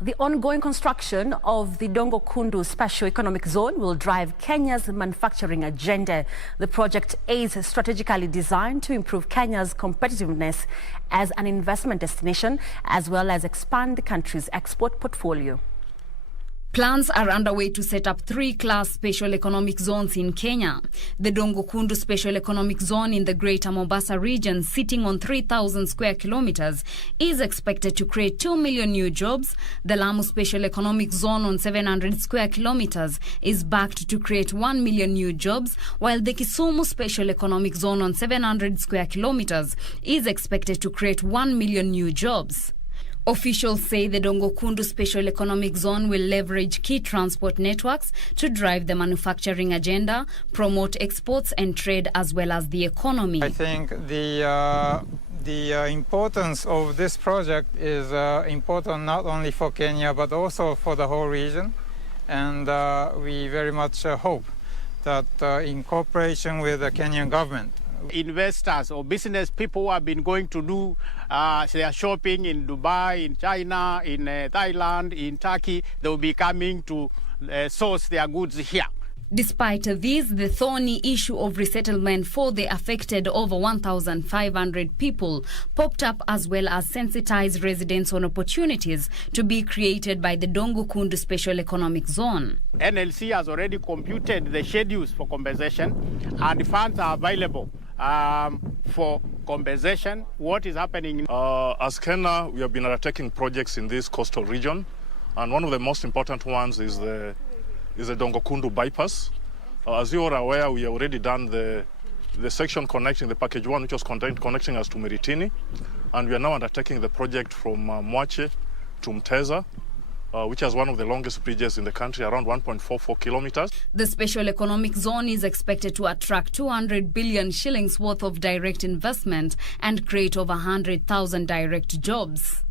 The ongoing construction of the Dongo Kundu Special Economic Zone will drive Kenya's manufacturing agenda. The project is strategically designed to improve Kenya's competitiveness as an investment destination, as well as expand the country's export portfolio. Plans are underway to set up 3-class special economic zones in Kenya. The Dongo Kundu Special Economic Zone in the Greater Mombasa region, sitting on 3,000 square kilometers, is expected to create 2 million new jobs. The Lamu Special Economic Zone on 700 square kilometers is backed to create 1 million new jobs, while the Kisumu Special Economic Zone on 700 square kilometers is expected to create 1 million new jobs. Officials say the Dongo Kundu Special Economic Zone will leverage key transport networks to drive the manufacturing agenda, promote exports and trade, as well as the economy. I think the importance of this project is important not only for Kenya but also for the whole region, and we very much hope that in cooperation with the Kenyan government, investors or business people who have been going to do their shopping in Dubai, in China, in Thailand, in Turkey, they will be coming to source their goods here. Despite this, the thorny issue of resettlement for the affected over 1,500 people popped up, as well as sensitized residents on opportunities to be created by the Dongo Kundu Special Economic Zone. NLC has already computed the schedules for compensation, and funds are available for compensation. What is happening? As Kenya, we have been undertaking projects in this coastal region, and one of the most important ones is the Dongo Kundu bypass. As you are aware, we have already done the section connecting the package 1, which was connecting us to Meritini, and we are now undertaking the project from Mwache to Mteza, which is one of the longest bridges in the country, around 1.44 kilometers. The Special Economic Zone is expected to attract 200 billion shillings worth of direct investment and create over 100,000 direct jobs.